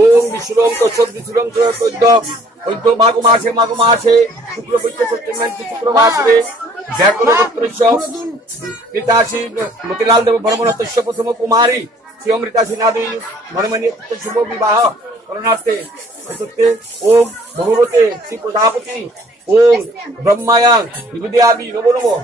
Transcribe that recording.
ओम विश्वम कश्यप विश्वम वैद्य माघ मासे शुक्ल वैद्य शुक्रवासरे व्याकुलगोत्रस्य पिताश्री मोतीलाल देव भ्रमणतस्य प्रथम कुमारी श्री अमृतासी नादी भरमणीय शुभ विवाह करणार्थे ओम भगवते श्री प्रजापति ओम ब्रह्माया विभूदयादि नमो नमो।